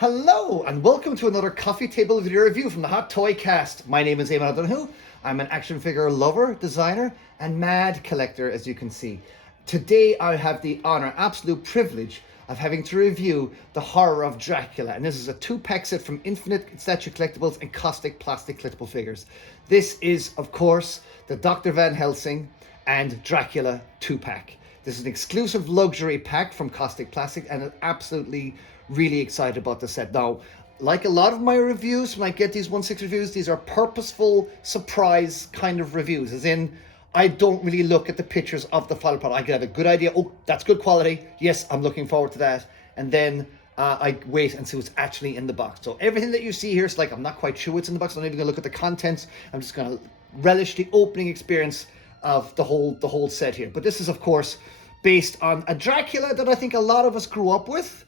Hello and welcome to another coffee table video review from the Hot Toy Cast. My name is Eamon O'Donoghue. I'm an action figure lover, designer and mad collector, as you can see. Today I have the honor, absolute privilege of having to review the horror of Dracula, and this is a 2-pack set from Infinite Statue Collectibles and Kaustic Plastik collectible figures. This is, of course, the Dr. Van Helsing and Dracula 2-pack. This is an exclusive luxury pack from Kaustic Plastik, and I'm absolutely really excited about the set. Now, like a lot of my reviews, when I get these 1/6 reviews, these are purposeful surprise kind of reviews, as in, I don't really look at the pictures of the final product. I get a good idea, oh, that's good quality, yes, I'm looking forward to that, and then I wait and see what's actually in the box. So everything that you see here is like, I'm not quite sure what's in the box, I'm not even going to look at the contents, I'm just going to relish the opening experience of the whole set here. But this is, of course, based on a Dracula that I think a lot of us grew up with.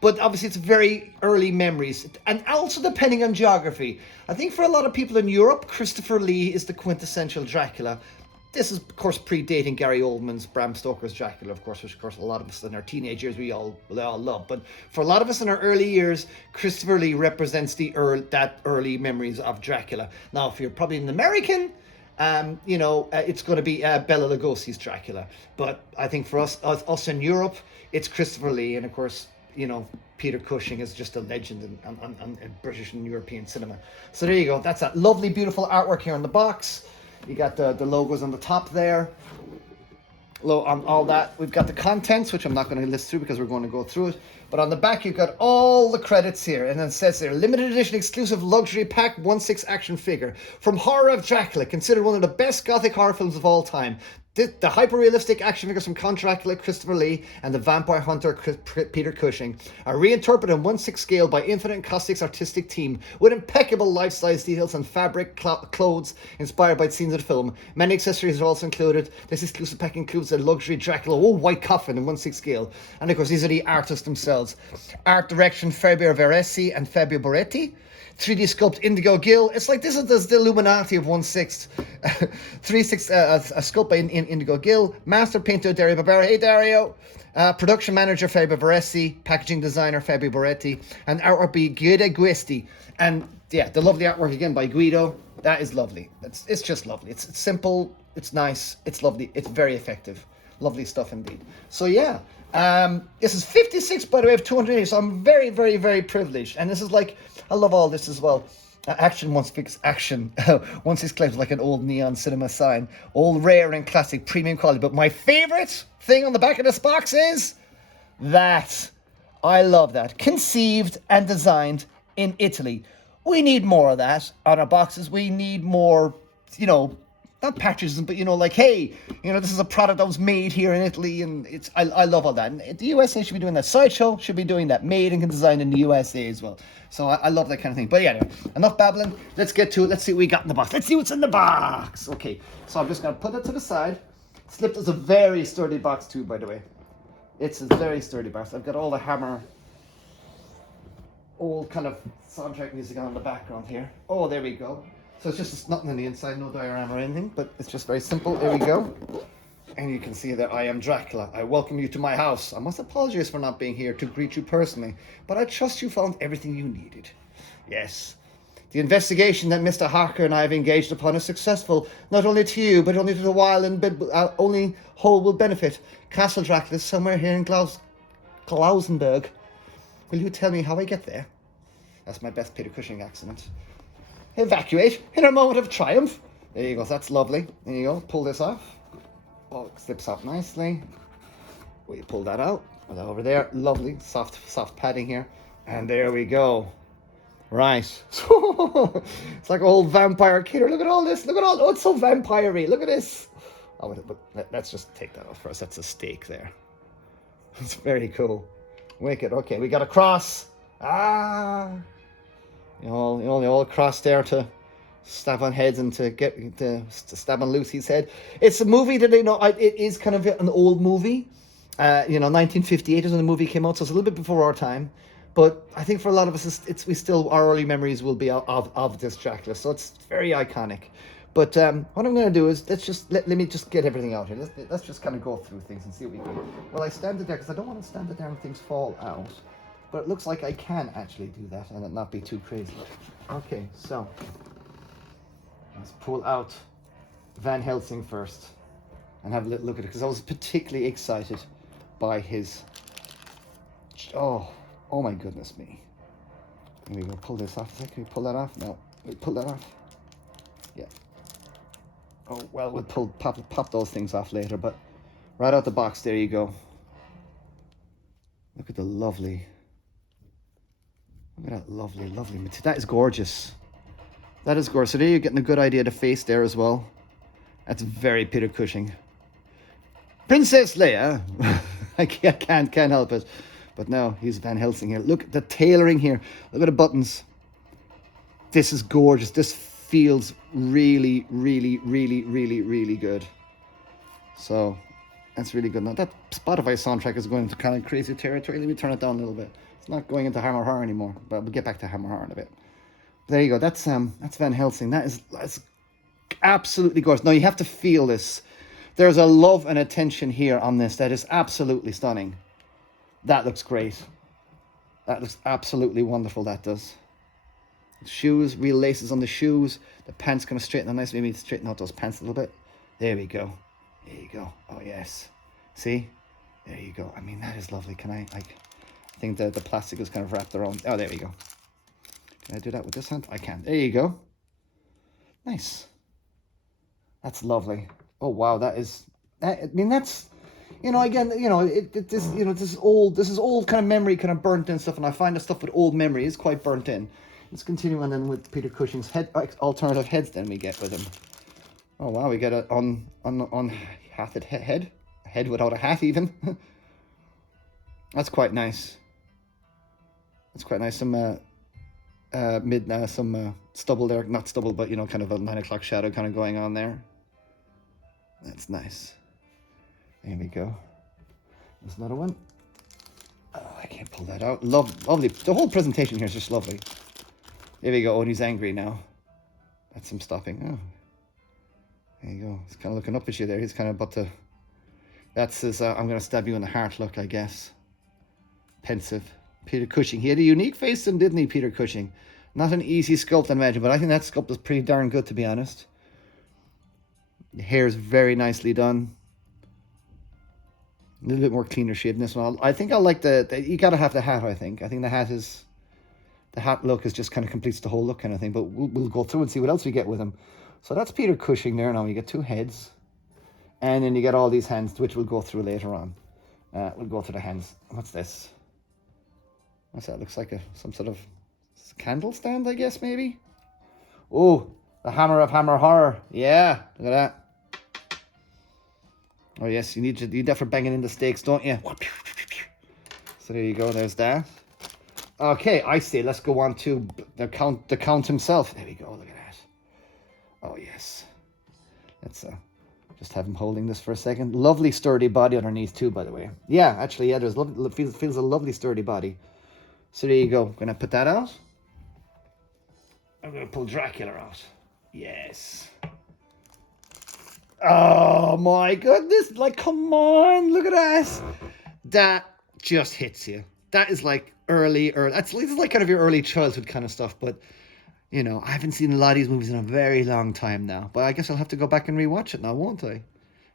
But obviously it's very early memories, and also depending on geography. I think for a lot of people in Europe, Christopher Lee is the quintessential Dracula. This is, of course, predating Gary Oldman's Bram Stoker's Dracula, of course, which, of course, a lot of us in our teenage years, we all love. But for a lot of us in our early years, Christopher Lee represents that early memories of Dracula. Now, if you're probably an American, it's going to be Bela Lugosi's Dracula. But I think for us in Europe, it's Christopher Lee, and of course, Peter Cushing is just a legend in British and European cinema. So there you go. That's that lovely, beautiful artwork here on the box. You got the logos on the top there. On all that, we've got the contents, which I'm not going to list through because we're going to go through it. But on the back, you've got all the credits here. And then it says there, limited edition exclusive luxury pack 1/6 action figure. From Horror of Dracula, considered one of the best gothic horror films of all time. The hyper-realistic action figures from Count Dracula, Christopher Lee, and the vampire hunter, Peter Cushing, are reinterpreted in 1/6 scale by Infinite Caustic's artistic team, with impeccable life-size details and fabric clothes inspired by scenes of the film. Many accessories are also included. This exclusive pack includes a luxury Dracula, white coffin in 1/6 scale. And of course, these are the artists themselves. Art direction, Fabio Veresi and Fabio Boretti. 3D sculpt Indigo Gill. It's like this is the Illuminati of 1/6. 3/6 a sculpt by Indigo Gill. Master painter Dario Barbera. Hey Dario. Production manager Fabio Veresi. Packaging designer Fabio Boretti. And artwork by Guido Guesti. And yeah, the lovely artwork again by Guido. That is lovely. It's just lovely. It's simple. It's nice. It's lovely. It's very effective. Lovely stuff indeed. So yeah. This is 56, by the way, of 280, so I'm very, very, very privileged. And this is like, I love all this as well. Action 1/6 action. 1/6 collectibles, like an old neon cinema sign. All rare and classic, premium quality. But my favorite thing on the back of this box is that. I love that. Conceived and designed in Italy. We need more of that on our boxes. We need more, not patriotism, but like, hey, this is a product that was made here in Italy, and I love all that. And the USA should be doing that. Sideshow should be doing that. Made and designed in the USA as well. So I love that kind of thing. But yeah, anyway, enough babbling. Let's get to it. Let's see what we got in the box. Let's see what's in the box. Okay, so I'm just gonna put it to the side. Slipped is a very sturdy box too, by the way. It's a very sturdy box. I've got all the Hammer, old kind of soundtrack music on the background here. Oh, there we go. So it's just nothing on the inside, no diorama or anything, but it's just very simple. There we go. And you can see that I am Dracula. I welcome you to my house. I must apologize for not being here to greet you personally, but I trust you found everything you needed. Yes. The investigation that Mr. Harker and I have engaged upon is successful, not only to you, but only to the wild and only whole will benefit. Castle Dracula is somewhere here in Klausenberg. Will you tell me how I get there? That's my best Peter Cushing accent. Evacuate in a moment of triumph. There you go, that's lovely. There you go, pull this off. Oh, it slips off nicely. We pull that out. Put that over there. Lovely, soft padding here. And there we go. Right. It's like a whole vampire killer. Look at all this. Look at all. Oh, it's so vampire-y. Look at this. Oh, but let's just take that off first. That's a stake there. It's very cool. Wicked. Okay, we got a cross. All cross there to stab on heads and to stab on Lucy's head. It's a movie that it is kind of an old movie. 1958 is when the movie came out, so it's a little bit before our time. But I think for a lot of us, our early memories will be of this Dracula, so it's very iconic. But what I'm going to do is let me just get everything out here. Let's just kind of go through things and see what we do. Well, I stand it there because I don't want to stand it there and things fall out. but it looks like I can actually do that and it not be too crazy. Okay, so let's pull out Van Helsing first and have a little look at it, because I was particularly excited by his, oh my goodness me. Here we go, pull this off. Can we pull that off? No, we pull that off. Yeah. Oh, well, we'll pop those things off later, but right out the box, there you go. Look at the lovely, look at that lovely material. That is gorgeous. That is gorgeous. So there you're getting a good idea of the face there as well. That's very Peter Cushing. Princess Leia. I can't help it. But no, he's Van Helsing here. Look at the tailoring here. Look at the buttons. This is gorgeous. This feels really, really, really, really, really good. So that's really good. Now that Spotify soundtrack is going into kind of crazy territory. Let me turn it down a little bit. It's not going into Hammer Horror anymore, but we'll get back to Hammer Horror in a bit. There you go. That's Van Helsing. That's absolutely gorgeous. Now you have to feel this. There's a love and attention here on this that is absolutely stunning. That looks great. That looks absolutely wonderful. That does. Shoes, real laces on the shoes. The pants kind of straighten out nice. Maybe straighten out those pants a little bit. There we go. There you go. Oh yes. See? There you go. I mean, that is lovely. Can I think the plastic is kind of wrapped around. Oh, there we go. Can I do that with this hand? I can. There you go. Nice. That's lovely. Oh wow, that is. I mean, that's. You know, again, you know, this is old kind of memory, kind of burnt in stuff, and I find the stuff with old memory is quite burnt in. Let's continue on then with Peter Cushing's alternative heads. Then we get with him. Oh wow, we get a unhatted head, a head without a hat even. That's quite nice. That's quite nice. Some some stubble there, not stubble, but you know, kind of a 9 o'clock shadow kind of going on there. That's nice. There we go. There's another one. Oh, I can't pull that out. Lovely. The whole presentation here is just lovely. There we go. Oh, and he's angry now. That's him stopping. Oh, there you go. He's kind of looking up at you there. He's kind of about to. That's his. I'm going to stab you in the heart look, I guess. Pensive. Peter Cushing. He had a unique face, didn't he, Peter Cushing? Not an easy sculpt, I imagine, but I think that sculpt was pretty darn good, to be honest. The hair is very nicely done. A little bit more cleaner shade in this one. I think I like the you gotta have the hat, I think. I think the hat look is just kind of completes the whole look kind of thing, but we'll go through and see what else we get with him. So that's Peter Cushing there. Now you get 2 heads, and then you get all these hands, which we'll go through later on. We'll go through the hands. What's this? What's that? Looks like some sort of candle stand, I guess, maybe? Oh, the hammer of Hammer Horror. Yeah, look at that. Oh yes, you need that for banging in the stakes, don't you? So there you go, there's that. Okay, I say let's go on to the count himself. There we go, look at that. Oh yes. Let's just have him holding this for a second. Lovely sturdy body underneath too, by the way. Yeah, actually, yeah, there's feels a lovely sturdy body. So there you go. I'm gonna put that out. I'm gonna pull Dracula out. Yes. Oh my goodness, like come on, look at that. That just hits you. That is like early, this is like kind of your early childhood kind of stuff, but you know, I haven't seen a lot of these movies in a very long time now, but I guess I'll have to go back and rewatch it now, won't I?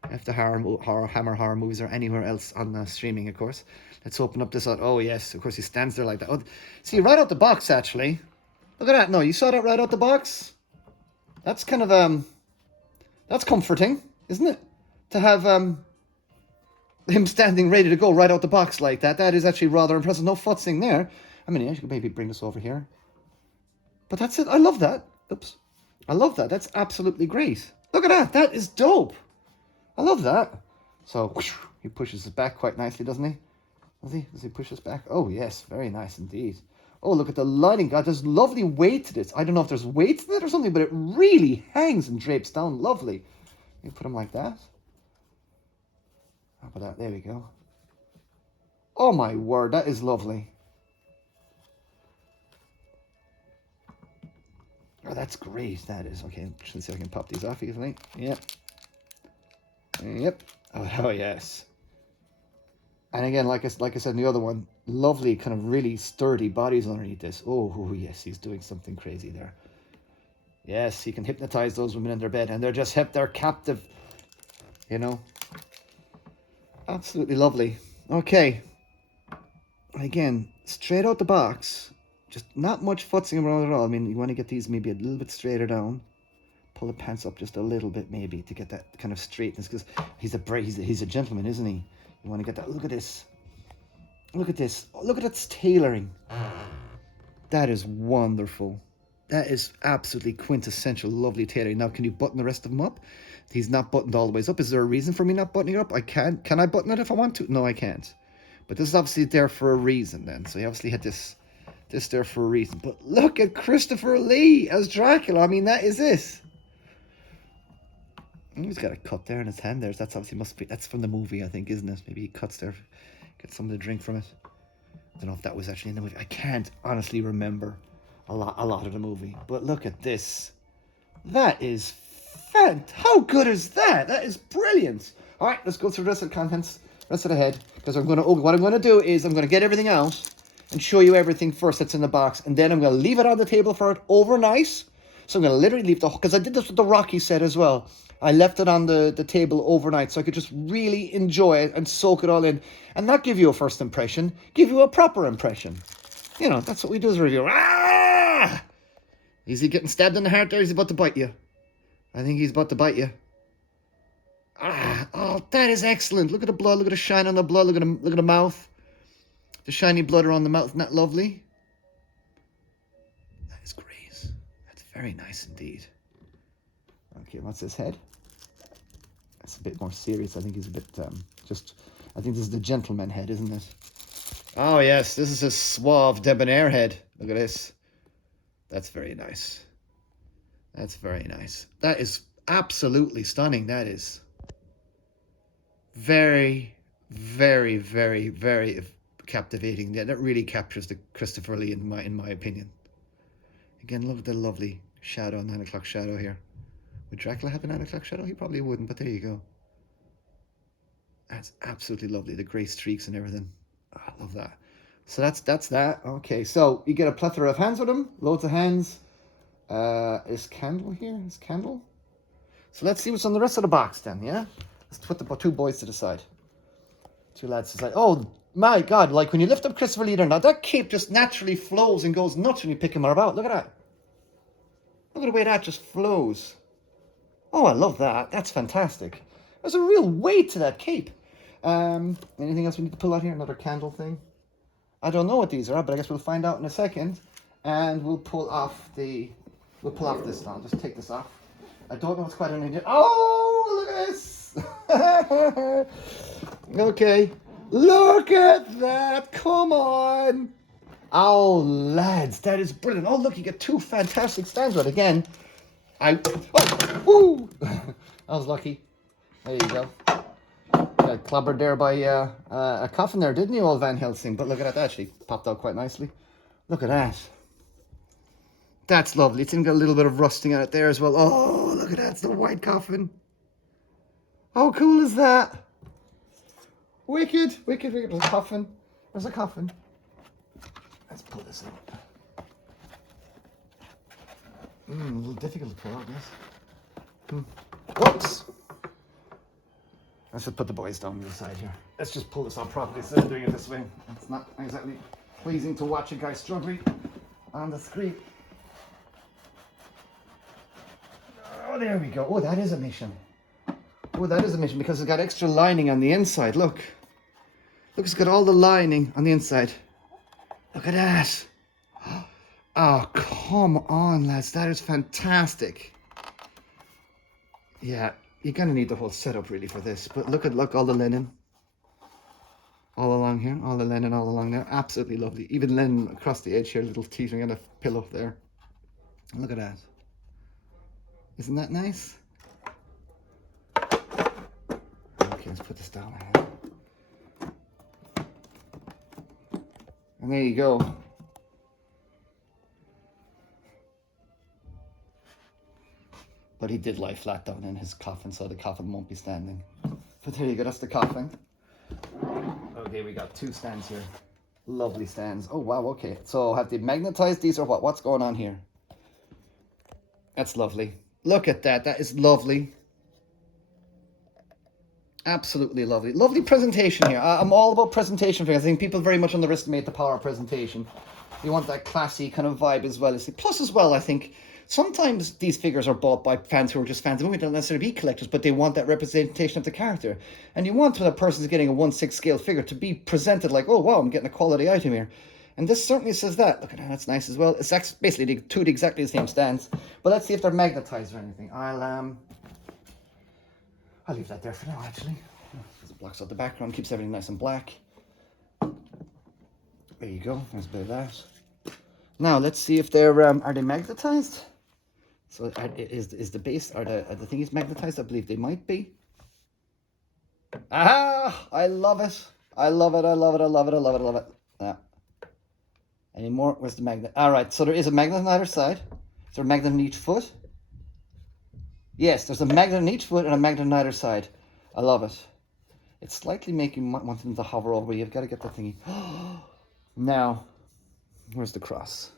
If the Hammer Horror movies are anywhere else on streaming, of course. Let's open up this out. Oh yes, of course he stands there like that. Oh, see, right out the box actually. Look at that. No, you saw that right out the box? That's kind of that's comforting, isn't it? To have him standing ready to go right out the box like that. That is actually rather impressive. No futzing there. I mean, I should maybe bring this over here. But that's it. I love that. Oops. I love that. That's absolutely great. Look at that. That is dope. I love that. So whoosh, he pushes it back quite nicely, doesn't he? Does he push this back? Oh, yes. Very nice indeed. Oh, look at the lighting. God, there's lovely weight to this. I don't know if there's weight to it or something, but it really hangs and drapes down lovely. You put them like that. How about that? There we go. Oh, my word. That is lovely. Oh, that's great. That is. Okay, let's see if I can pop these off easily. Yep. Yep. Oh, yes. And again, like I said in the other one, lovely kind of really sturdy bodies underneath this. Oh, yes, he's doing something crazy there. Yes, he can hypnotize those women in their bed, and they're captive, you know. Absolutely lovely. Okay. Again, straight out the box, just not much futzing around at all. I mean, you want to get these maybe a little bit straighter down. Pull the pants up just a little bit maybe to get that kind of straightness, because he's a gentleman, isn't he? You want to get that. Look at this. Look at this. Oh, look at its tailoring. That is wonderful. That is absolutely quintessential, lovely tailoring. Now, can you button the rest of them up? He's not buttoned all the ways up. Is there a reason for me not buttoning it up? I can't. Can I button it if I want to? No, I can't. But this is obviously there for a reason then. So he obviously had this there for a reason. But look at Christopher Lee as Dracula. I mean, that is it. He's got a cut there in his hand there. That's obviously that's from the movie, I think, isn't it? Maybe he cuts there, get some of the drink from it. I don't know if that was actually in the movie. I can't honestly remember a lot of the movie. But look at this. That is how good is that? That is brilliant. All right, let's go through the rest of the contents, rest of the head, because what I'm going to do is I'm going to get everything out and show you everything first that's in the box, and then I'm going to leave it on the table for it overnight. So I'm going to literally leave because I did this with the Rocky set as well. I left it on the table overnight so I could just really enjoy it and soak it all in and not give you a first impression, give you a proper impression. You know, that's what we do as a reviewer. Ah! Is he getting stabbed in the heart there? Is he about to bite you? I think he's about to bite you. Ah! Oh, that is excellent. Look at the blood. Look at the shine on the blood. Look at the mouth. The shiny blood around the mouth. Isn't that lovely? That is great. That's very nice indeed. Okay, what's his head? That's a bit more serious. I think he's a bit, I think this is the gentleman head, isn't it? Oh, yes, this is a suave, debonair head. Look at this. That's very nice. That's very nice. That is absolutely stunning. That is very, very, very, very captivating. Yeah, that really captures the Christopher Lee in my opinion. Again, look at the lovely shadow, 9 o'clock shadow here. Would Dracula have a 9 o'clock shadow? He probably wouldn't, but there you go. That's absolutely lovely. The grey streaks and everything. Oh, I love that. So that's that. Okay, so you get a plethora of hands with him. Loads of hands. Is Candle here? Is Candle? So let's see what's on the rest of the box then, yeah? Let's put the two boys to the side. Two lads to the side. Oh, my God. Like when you lift up Christopher Lee now, that cape just naturally flows and goes nuts when you pick him about. Look at that. Look at the way that just flows. Oh, I love that. That's fantastic. There's a real weight to that cape. Anything else we need to pull out here? Another candle thing? I don't know what these are, but I guess we'll find out in a second. And we'll pull off this now. I'll just take this off. I don't know what's quite underneath it. Oh, look at this. Okay. Look at that. Come on. Oh, lads, that is brilliant. Oh, look, you get two fantastic stands with it. Again, woo! I was lucky. There you go. Got clobbered there by a coffin there, didn't you, old Van Helsing? But look at that, actually popped out quite nicely. Look at that. That's lovely. It's even got a little bit of rusting on it there as well. Oh, look at that. It's the white coffin. How cool is that? Wicked, wicked, wicked. There's a coffin. There's a coffin. Let's pull this out. A little difficult to pull out, yes. Whoops. Let's just put the boys down to the side here. Let's just pull this out properly instead of doing it this way. It's not exactly pleasing to watch a guy struggling on the screen. Oh, there we go. Oh, that is a mission. Oh, that is a mission because it's got extra lining on the inside. Look. Look, it's got all the lining on the inside. Look at that. Oh, come on, lads. That is fantastic. Yeah, you're going to need the whole setup, really, for this. But look, all the linen. All along here. All the linen all along there. Absolutely lovely. Even linen across the edge here. Little teetering and a pillow there. Look at that. Isn't that nice? Okay, let's put this down. And there you go. But he did lie flat down in his coffin, so the coffin won't be standing. But there you go, that's the coffin. Okay, Okay, we got 2 stands here. Lovely stands. Oh, wow, okay. So have they magnetized these or what? What's going on here? That's lovely. Look at that. That is lovely. Absolutely lovely. Lovely presentation here. I'm all about presentation figures. I think people very much underestimate the power of presentation. You want that classy kind of vibe as well. Plus as well, I think sometimes these figures are bought by fans who are just fans of the movie, don't necessarily be collectors, but they want that representation of the character. And you want when a person's getting a 1/6 scale figure to be presented like, oh wow, I'm getting a quality item here. And this certainly says that. Look at that, that's nice as well. It's basically two exactly the same stands. But let's see if they're magnetized or anything. I'll leave that there for now, actually. Because it blocks out the background, keeps everything nice and black. There you go, there's a bit of that. Now, let's see if they're, are they magnetized? So, is the base, are the thingies magnetized? I believe they might be. Ah, I love it. I love it, I love it, I love it, I love it, I love it. Yeah. Any more? Where's the magnet? All right, so there is a magnet on either side. Is there a magnet on each foot? Yes, there's a magnet on each foot and a magnet on either side. I love it. It's slightly making me want them to hover over. You've got to get that thingy. Now, where's the cross?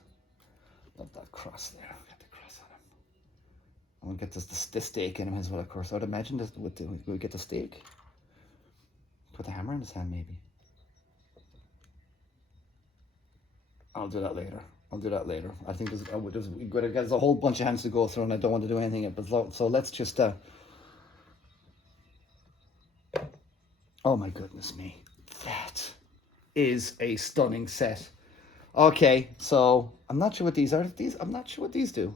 Love that cross there. Get the cross on him. I want to get the stake in him as well, of course. I would imagine this we get the stake. Put the hammer in his hand, maybe. I'll do that later. I think there's a whole bunch of hands to go through, and I don't want to do anything. But so let's just. Oh my goodness me, that is a stunning set. Okay, so I'm not sure what these are. I'm not sure what these do.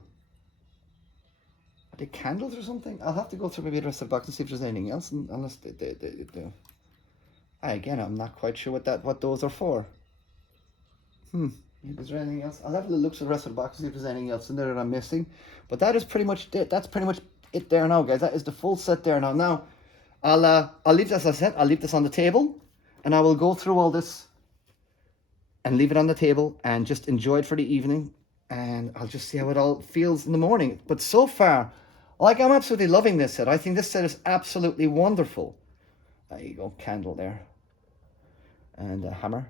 Are they candles or something? I'll have to go through maybe the rest of the box and see if there's anything else, unless they do. Again, I'm not quite sure what those are for. Is there anything else? I'll have a look at the rest of the box and see if there's anything else in there that I'm missing. But that is pretty much it. That's pretty much it there now, guys. That is the full set there now. Now, I'll leave this, as I said, I'll leave this on the table, and I will go through all this and leave it on the table and just enjoy it for the evening, and I'll just see how it all feels in the morning. But so far, like, I'm absolutely loving this set. I think this set is absolutely wonderful. There you go, candle there. And a hammer.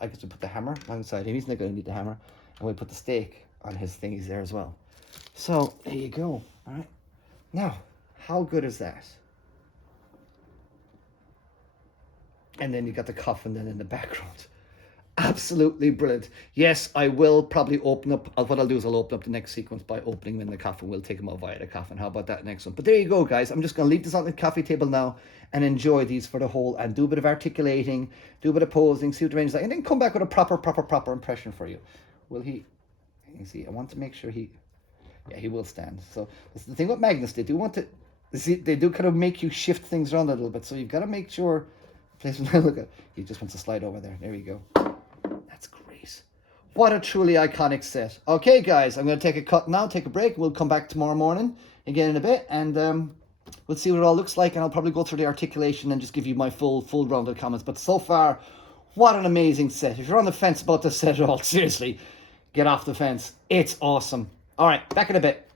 I guess we put the hammer alongside him. He's not going to need the hammer. And we put the stake on his thingies there as well. So, there you go. All right. Now, how good is that? And then you got the coffin then in the background. Absolutely brilliant. Yes, I will probably open up. What I'll do is I'll open up the next sequence by opening him in the coffin. We'll take him out via the coffin. How about that next one? But there you go, guys. I'm just going to leave this on the coffee table now and enjoy these for the whole, and do a bit of articulating, do a bit of posing, see what the range is like, and then come back with a proper impression for you. Will he? You see, I want to make sure he will stand. So that's the thing with magnets. They do want to, see, they do kind of make you shift things around a little bit. So you've got to make sure. Look at, he just wants to slide over there. There we go. That's great. What a truly iconic set. Okay, guys, I'm going to take a cut now, take a break. We'll come back tomorrow morning again in a bit, and we'll see what it all looks like, and I'll probably go through the articulation and just give you my full round of comments. But so far, what an amazing set. If you're on the fence about this set at all, seriously, get off the fence. It's awesome. All right, back in a bit.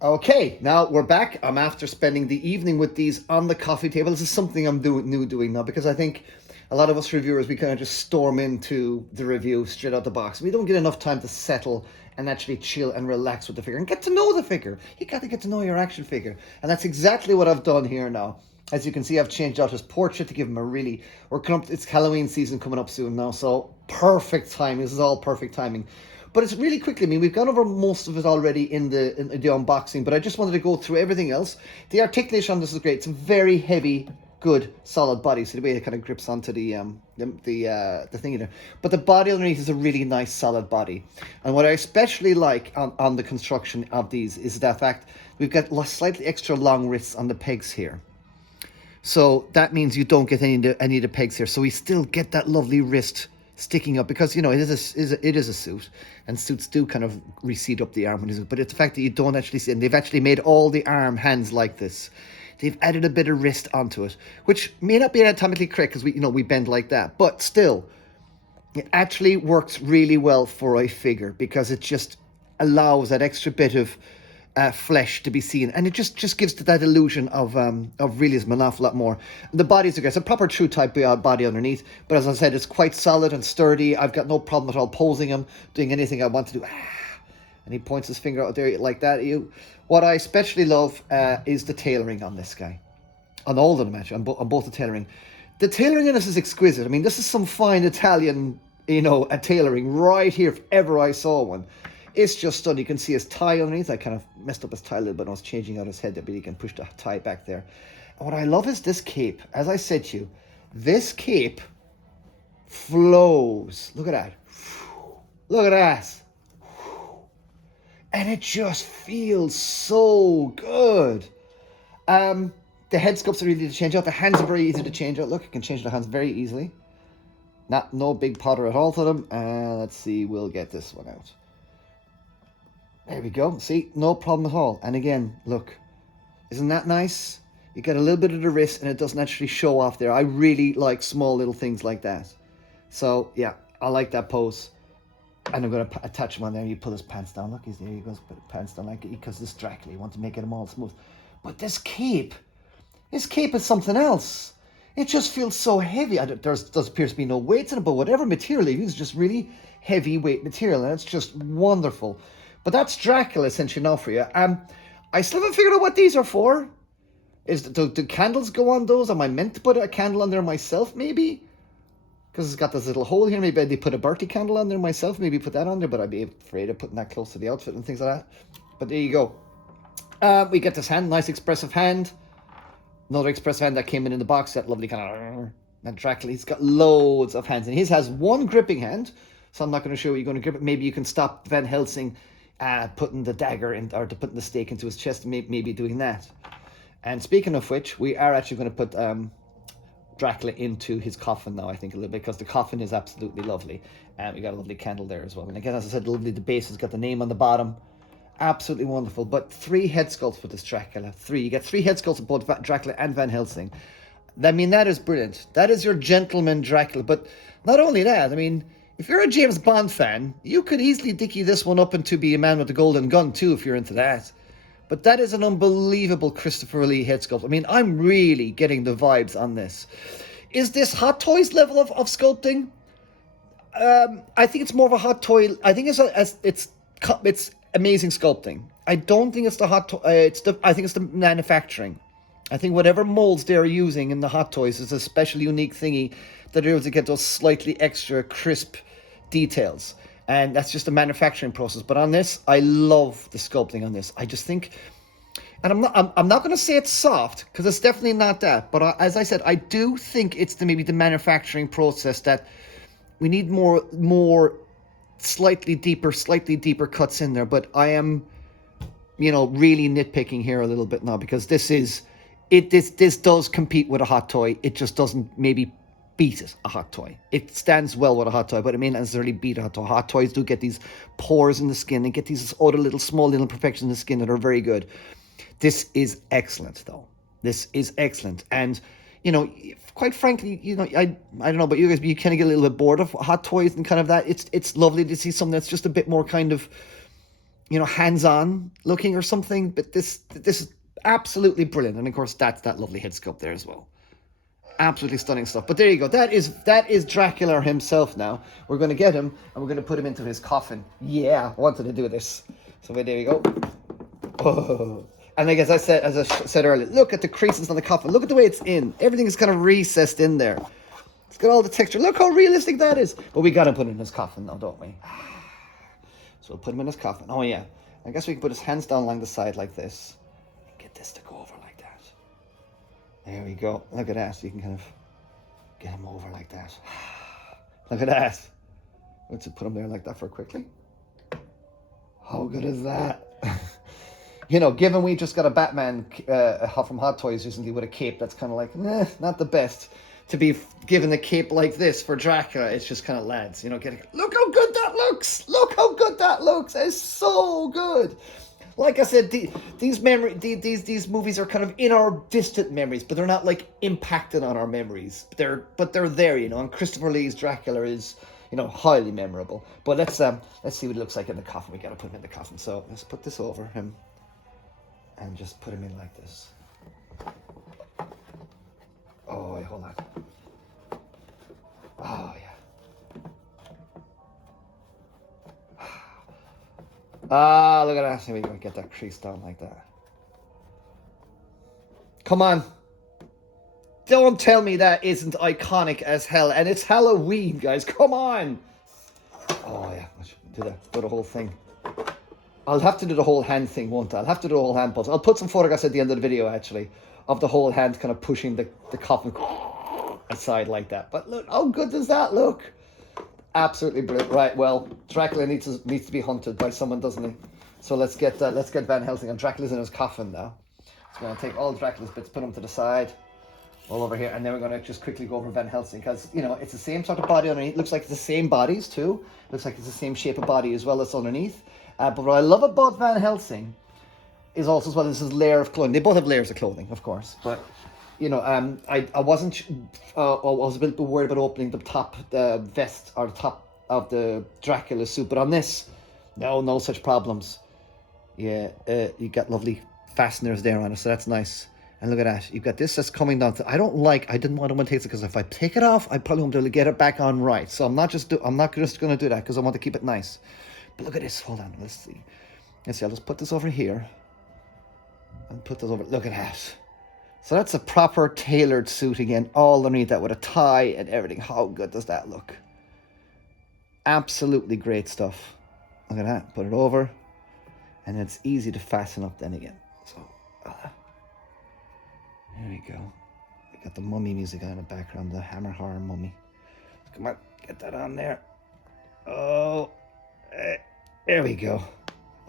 Okay, now we're back. I'm after spending the evening with these on the coffee table. This is something I'm doing now, because I think a lot of us reviewers, we kind of just storm into the review straight out the box. We don't get enough time to settle and actually chill and relax with the figure and get to know the figure. You got to get to know your action figure. And that's exactly what I've done here now. As you can see, I've changed out his portrait to give him a really, it's Halloween season coming up soon now, so perfect timing. This is all perfect timing. But it's really quickly, I mean, we've gone over most of it already in the unboxing, but I just wanted to go through everything else. The articulation on this is great. It's a very heavy, good, solid body. So the way it kind of grips onto the thingy there. But the body underneath is a really nice, solid body. And what I especially like on the construction of these is the fact we've got slightly extra long wrists on the pegs here. So that means you don't get any of the pegs here. So we still get that lovely wrist sticking up, because you know it is a suit, and suits do kind of recede up the arm, but it's the fact that you don't actually see, and they've actually made all the arm hands like this. They've added a bit of wrist onto it, which may not be anatomically correct because we bend like that, but still, it actually works really well for a figure because it just allows that extra bit of flesh to be seen, and it just gives that illusion of realism an awful lot more. The body's a proper true type body underneath, but as I said, it's quite solid and sturdy. I've got no problem at all posing him, doing anything I want to do. And he points his finger out there like that at you. What I especially love is the tailoring on this guy, on all of them actually, on both the tailoring. The tailoring in this is exquisite. I mean, this is some fine Italian, a tailoring right here if ever I saw one. It's just stunning. You can see his tie underneath. I kind of messed up his tie a little bit when I was changing out his head there, but you can push the tie back there. And what I love is this cape. As I said to you, this cape flows. Look at that. Look at that. And it just feels so good. The head sculpts are easy to change out. The hands are very easy to change out. Look, you can change the hands very easily. No big powder at all to them. Let's see, we'll get this one out. There we go. See, no problem at all. And again, look, isn't that nice? You get a little bit of the wrist and it doesn't actually show off there. I really like small little things like that. So yeah, I like that pose. And I'm going to attach him on there. You pull his pants down. Look, there he goes. Put his pants down like because this Dracula. You want to make it all smooth. But this cape is something else. It just feels so heavy. There does appear to be no weight in it, but whatever material it is, just really heavyweight material, and it's just wonderful. But that's Dracula essentially now for you. I still haven't figured out what these are for. Do candles go on those? Am I meant to put a candle on there myself, maybe? Because it's got this little hole here. Maybe they put a birthday candle on there myself. Maybe put that on there, but I'd be afraid of putting that close to the outfit and things like that. But there you go. We get this hand, nice expressive hand. Another expressive hand that came in the box, that lovely kind of... And Dracula, he's got loads of hands. And his has one gripping hand, so I'm not going to show you going to grip it. Maybe you can stop Van Helsing putting the dagger in, or putting the stake into his chest, maybe doing that. And speaking of which, we are actually going to put Dracula into his coffin now, I think, a little bit, because the coffin is absolutely lovely. And we got a lovely candle there as well. And again, as I said, lovely, the base has got the name on the bottom. Absolutely wonderful. But 3 head sculpts for this Dracula. 3. You get 3 head sculpts of both Dracula and Van Helsing. I mean, that is brilliant. That is your gentleman Dracula. But not only that, I mean, if you're a James Bond fan, you could easily dicky this one up into be a man with the golden gun too, if you're into that. But that is an unbelievable Christopher Lee head sculpt. I mean, I'm really getting the vibes on this. Is this Hot Toys level of sculpting? I think it's more of a Hot Toy. I think it's amazing sculpting. I don't think it's the Hot Toy. I think it's the manufacturing. I think whatever molds they're using in the Hot Toys is a special unique thingy that they're able to get those slightly extra crisp details. And that's just a manufacturing process. But on this, I love the sculpting on this. I just think, and I'm not going to say it's soft, because it's definitely not that. But as I said, I do think it's maybe the manufacturing process that we need more slightly deeper cuts in there. But I am, really nitpicking here a little bit now, because this does compete with a Hot Toy. It just doesn't maybe beat a Hot Toy. It stands well with a Hot Toy, but it may not necessarily beat a Hot Toy. Hot Toys do get these pores in the skin and get these other small little imperfections in the skin that are very good. This is excellent, though. This is excellent. And, quite frankly, I don't know about you guys, but you kind of get a little bit bored of Hot Toys and kind of that. It's lovely to see something that's just a bit more kind of, hands-on looking or something. But this is absolutely brilliant. And, of course, that's that lovely head sculpt there as well. Absolutely stunning stuff. But there you go. That is Dracula himself now. We're going to get him and we're going to put him into his coffin. Yeah, I wanted to do this. So there you go. Oh. And as I said earlier, look at the creases on the coffin. Look at the way it's in. Everything is kind of recessed in there. It's got all the texture. Look how realistic that is. But we got to put him in his coffin now, don't we? So we'll put him in his coffin. Oh, yeah. I guess we can put his hands down along the side like this. Get this to go over like that. There we go. Look at that. So you can kind of get him over like that. Look at that. Let's put him there like that for quickly. How good is that? Given we just got a Batman from Hot Toys recently with a cape that's kind of like, not the best. To be given a cape like this for Dracula, it's just kind of lads, look how good that looks. Look how good that looks. It's so good. Like I said, these movies are kind of in our distant memories, but they're not like impacted on our memories. But they're there, and Christopher Lee's Dracula is, highly memorable. But let's see what it looks like in the coffin. We gotta put him in the coffin. So let's put this over him. and just put him in like this. Oh, wait, hold on. Oh, yeah. Ah, look at that. Here we go. Get that crease down like that. Come on. Don't tell me that isn't iconic as hell. And it's Halloween, guys. Come on. Oh, yeah. Do the whole thing. I'll have to do the whole hand thing, won't I? I'll have to do the whole hand pose. I'll put some photographs at the end of the video, actually, of the whole hand kind of pushing the coffin aside like that. But look, how good does that look? Absolutely brilliant. Right, well, Dracula needs to be hunted by someone, doesn't he? So let's get Van Helsing. And Dracula's in his coffin now. So we're going to take all Dracula's bits, put them to the side, all over here, and then we're going to just quickly go over Van Helsing, because, you know, it's the same sort of body underneath. Looks like it's the same bodies, too. Looks like it's the same shape of body as well as underneath. But what I love about Van Helsing is also as well as his layer of clothing. They both have layers of clothing, of course, but, you know, I was a bit worried about opening the top vest or the top of the Dracula suit, but on this, no such problems. Yeah, you got lovely fasteners there on it, so that's nice. And look at that, you've got this that's coming down to, I didn't want to take it, because if I take it off, I probably won't be able to get it back on right. So I'm not just going to do that, because I want to keep it nice. But look at this, hold on, let's see, I'll just put this over here, and put this over, look at that. So that's a proper tailored suit again, all underneath that with a tie and everything. How good does that look? Absolutely great stuff. Look at that, put it over, and it's easy to fasten up then again. So, there we go. We got the mummy music on in the background, the Hammer Horror mummy. Come on, get that on there. Oh, there we go.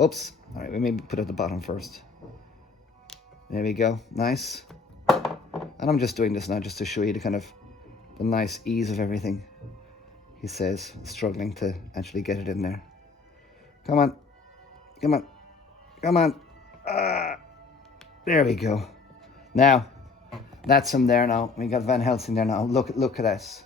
Oops. All right, we maybe put it at the bottom first. There we go. Nice. And I'm just doing this now just to show you the kind of the nice ease of everything. He says, struggling to actually get it in there. Come on. Come on. Come on. There we go. Now, that's him there now. We got Van Helsing there now. Look at this.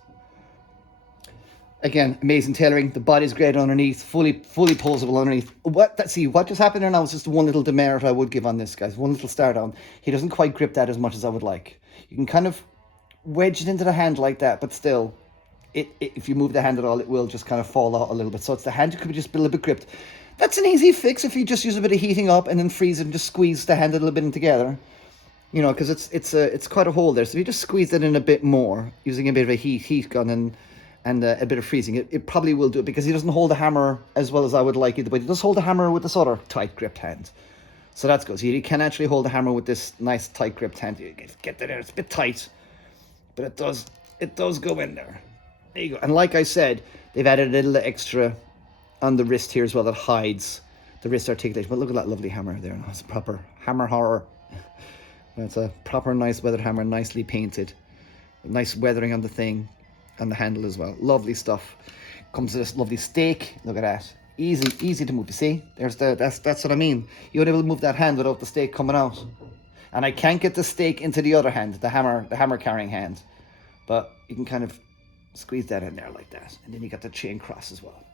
Again, amazing tailoring. The body's great underneath, fully posable underneath. What just happened there now was just one little demerit I would give on this, guys. One little start down. He doesn't quite grip that as much as I would like. You can kind of wedge it into the hand like that, but still, if you move the hand at all, it will just kind of fall out a little bit. So it's the hand could be just a little bit gripped. That's an easy fix if you just use a bit of heating up and then freeze it and just squeeze the hand a little bit in together. You know, because it's quite a hole there. So if you just squeeze it in a bit more, using a bit of a heat gun and a bit of freezing, it probably will do it, because he doesn't hold the hammer as well as I would like it, but he does hold the hammer with this other tight gripped hand. So that's good. So you can actually hold the hammer with this nice tight gripped hand. You get that in. It's a bit tight, but it does go in there. There you go. And like I said, they've added a little extra on the wrist here as well that hides the wrist articulation. But look at that lovely hammer there. It's a proper Hammer Horror. It's a proper nice weathered hammer, nicely painted. Nice weathering on the thing. And the handle as well. Lovely stuff. Comes to this lovely stake. Look at that. Easy to move. You see? That's what I mean. You're able to move that hand without the stake coming out. And I can't get the stake into the other hand, the hammer carrying hand. But you can kind of squeeze that in there like that. And then you got the chain cross as well.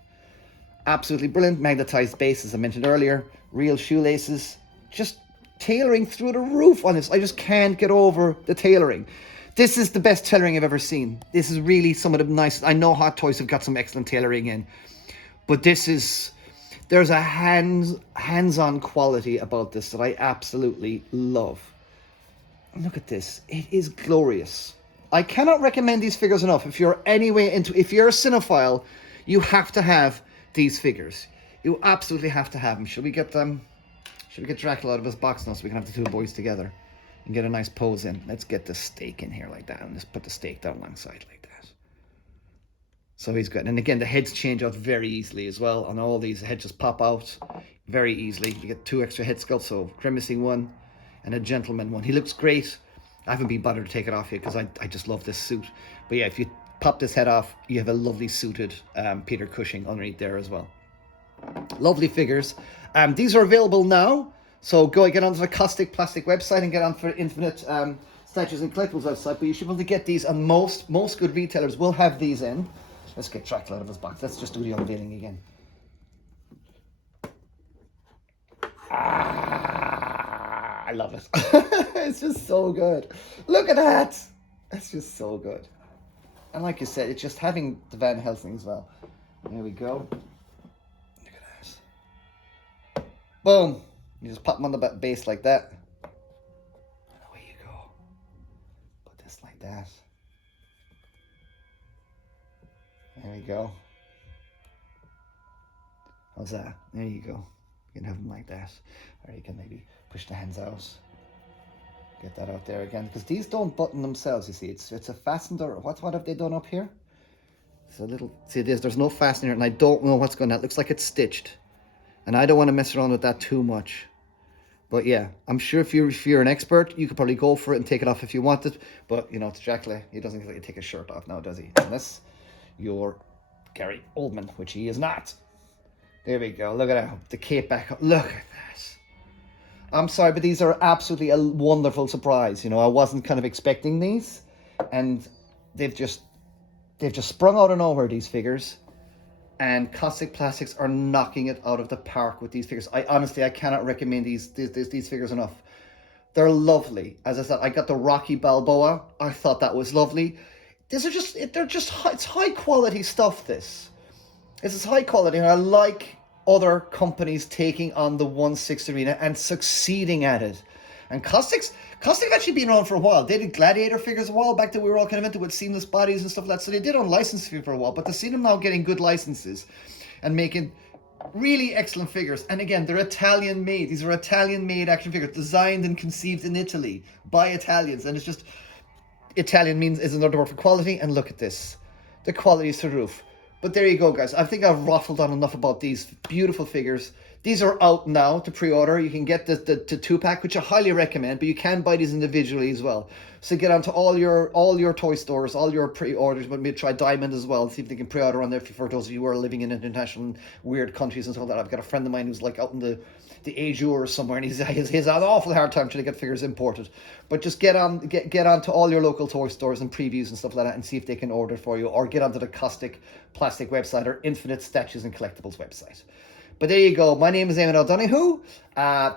Absolutely brilliant. Magnetized base, as I mentioned earlier. Real shoelaces. Just tailoring through the roof on this. I just can't get over the tailoring. This is the best tailoring I've ever seen. This is really some of the nice. I know Hot Toys have got some excellent tailoring in, but there's a hands-on quality about this that I absolutely love. And look at this. It is glorious. I cannot recommend these figures enough. If you're if you're a cinephile, you have to have these figures. You absolutely have to have them. Should we get Dracula out of his box now so we can have the two boys together and get a nice pose in? Let's get the stake in here like that, and just put the stake down alongside like that. So he's good. And again, the heads change out very easily as well. On all these, the heads just pop out very easily. You get 2 extra head sculpts, so grimacing one and a gentleman one. He looks great. I haven't been bothered to take it off yet because I just love this suit. But yeah, if you pop this head off, you have a lovely suited Peter Cushing underneath there as well. Lovely figures. These are available now. So go get onto the Kaustic Plastik website and get on for Infinite Statues and Collectibles website. But you should be able to get these, and most good retailers will have these in. Let's get Dracula out of his box. Let's just do the unveiling again. I love it. It's just so good. Look at that. It's just so good. And like you said, it's just having the Van Helsing as well. There we go. Look at that. Boom. You just pop them on the base like that. And away you go. Put this like that. There we go. How's that? There you go. You can have them like that. Or you can maybe push the hands out. Get that out there again. Because these don't button themselves, you see. It's a fastened, or what have they done up here? It's a little, see this, there's no fastener, and I don't know what's going on. It looks like it's stitched. And I don't want to mess around with that too much. But yeah, I'm sure if you're an expert, you could probably go for it and take it off if you wanted. But, you know, it's Dracula. He doesn't really take his shirt off now, does he? Unless you're Gary Oldman, which he is not. There we go. Look at that. The cape back up. Look at that. I'm sorry, but these are absolutely a wonderful surprise. You know, I wasn't kind of expecting these. And they've just sprung out of nowhere, these figures. And Kaustic Plastiks are knocking it out of the park with these figures. I cannot recommend these figures enough. They're lovely. As I said, I got the Rocky Balboa. I thought that was lovely. It's high quality stuff, this. This is high quality, and I like other companies taking on the 1/6 arena and succeeding at it. And Kaustik actually been around for a while. They did Gladiator figures a while back that we were all kind of into with seamless bodies and stuff like that. So they did unlicensed for a while, but to see them now getting good licenses and making really excellent figures. And again, they're Italian made. These are Italian made action figures designed and conceived in Italy by Italians. And it's just, Italian is another word for quality. And look at this. The quality is through the roof. But there you go, guys. I think I've waffled on enough about these beautiful figures. These are out now to pre-order. You can get the 2-pack, which I highly recommend, but you can buy these individually as well. So get onto all your toy stores, all your pre-orders. But maybe try Diamond as well and see if they can pre-order on there for those of you who are living in international weird countries and stuff like that. I've got a friend of mine who's like out in the Azure or somewhere, and he's an awful hard time trying to get figures imported. But just get on to all your local toy stores and previews and stuff like that and see if they can order for you, or get onto the Kaustic Plastik website or Infinite Statues and Collectibles website. But there you go. My name is Eamon O'Donoghue.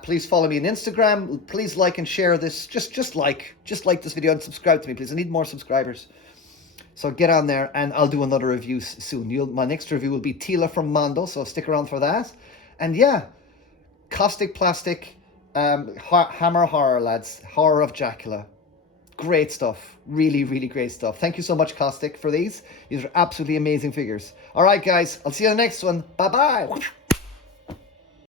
Please follow me on Instagram. Please like and share this. Just like this video and subscribe to me, please. I need more subscribers. So get on there, and I'll do another review soon. My next review will be Tila from Mondo, so stick around for that. And yeah, Kaustic Plastik, Hammer Horror, lads. Horror of Dracula. Great stuff. Really, really great stuff. Thank you so much, Kaustic, for these. These are absolutely amazing figures. All right, guys. I'll see you on the next one. Bye-bye.